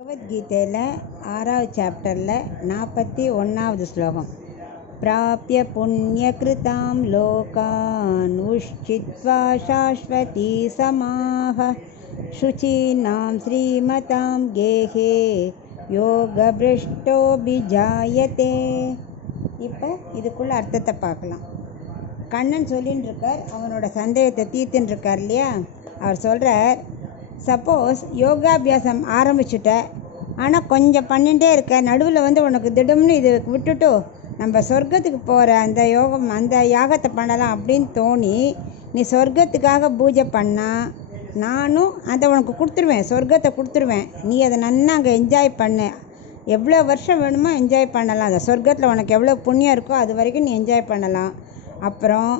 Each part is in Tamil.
பகவத்கீதையில் 6வது சாப்டரில் 41வது ஸ்லோகம். பிராப்ய புண்ணியகிருதாம் லோகான் உஷ்சித்வா சாஸ்வதி சமாஹ சுச்சீனாம் ஸ்ரீமதாம் கேஹே யோகபிருஷ்டோபிஜாயதே. இப்போ இதுக்குள்ள அர்த்தத்தை பார்க்கலாம். கண்ணன் சொல்லின்னு இருக்கார், அவனோட சந்தேகத்தை தீர்த்துன்னு இருக்கார் இல்லையா. அவர் சொல்கிறார், சப்போஸ் யோகாபியாசம் ஆரம்பிச்சுட்ட, ஆனால் கொஞ்சம் பண்ணிகிட்டே இருக்க, நடுவில் உனக்கு திடம்னு இது விட்டுட்டு நம்ம சொர்க்கத்துக்கு போகிற அந்த யாகத்தை பண்ணலாம் அப்படின்னு தோணி நீ சொர்க்கத்துக்காக பூஜை பண்ணால் நானும் அதை உனக்கு கொடுத்துருவேன், சொர்க்கத்தை கொடுத்துருவேன். நீ அதை நன்னா அங்கே என்ஜாய் பண்ணு, எவ்வளோ வருஷம் வேணுமோ என்ஜாய் பண்ணலாம். அந்த சொர்க்கத்தில் உனக்கு எவ்வளோ புண்ணியம் இருக்கோ அது வரைக்கும் நீ என்ஜாய் பண்ணலாம். அப்புறம்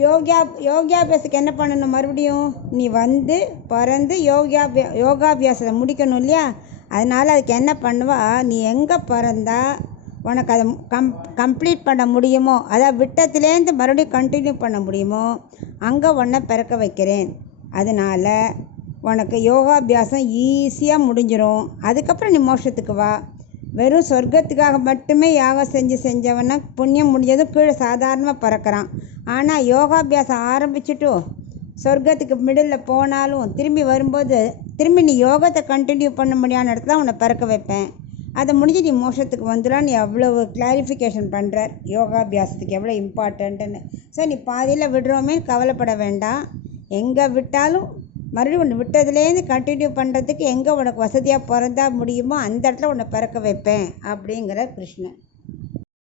யோகாபியாசத்துக்கு என்ன பண்ணணும், மறுபடியும் நீ பிறந்து யோகாபியாசத்தை முடிக்கணும் இல்லையா. அதனால் அதுக்கு என்ன பண்ணுவா, நீ எங்கே பிறந்தா உனக்கு அதை கம்ப்ளீட் பண்ண முடியுமோ, அதாவது விட்டத்துலேருந்து மறுபடியும் கண்டினியூ பண்ண முடியுமோ அங்கே உன்னை பிறக்க வைக்கிறேன். அதனால் உனக்கு யோகாபியாசம் ஈஸியாக முடிஞ்சிடும். அதுக்கப்புறம் நீ மோட்சத்துக்கு வா. வெறும் சொர்க்கத்துக்காக மட்டுமே யாகம் செஞ்சவனா புண்ணியம் முடிஞ்சதும் கீழே சாதாரணமாக பறக்கிறான். ஆனால் யோகாபியாசம் ஆரம்பிச்சுட்டு சொர்க்கத்துக்கு மிடில் போனாலும் திரும்பி வரும்போது திரும்பி நீ யோகத்தை கண்டினியூ பண்ண முடியாத இடத்துல உன்னை பறக்க வைப்பேன். அதை முடிஞ்சு நீ மோட்சத்துக்கு வந்துடலாம். நீ அவ்வளவு கிளாரிஃபிகேஷன் பண்ணுறார் யோகாபியாசத்துக்கு எவ்வளோ இம்பார்ட்டண்ட்டுன்னு. ஸோ நீ பாதியில் விடுறோமே கவலைப்பட வேண்டாம். எங்கே விட்டாலும் மறுபடியும் ஒன்று விட்டதுலேருந்து கண்டினியூ பண்ணுறதுக்கு எங்கே உனக்கு வசதியாக பிறந்தா முடியுமோ அந்த இடத்துல உன்னை பிறக்க வைப்பேன் அப்படிங்கிற கிருஷ்ணன்.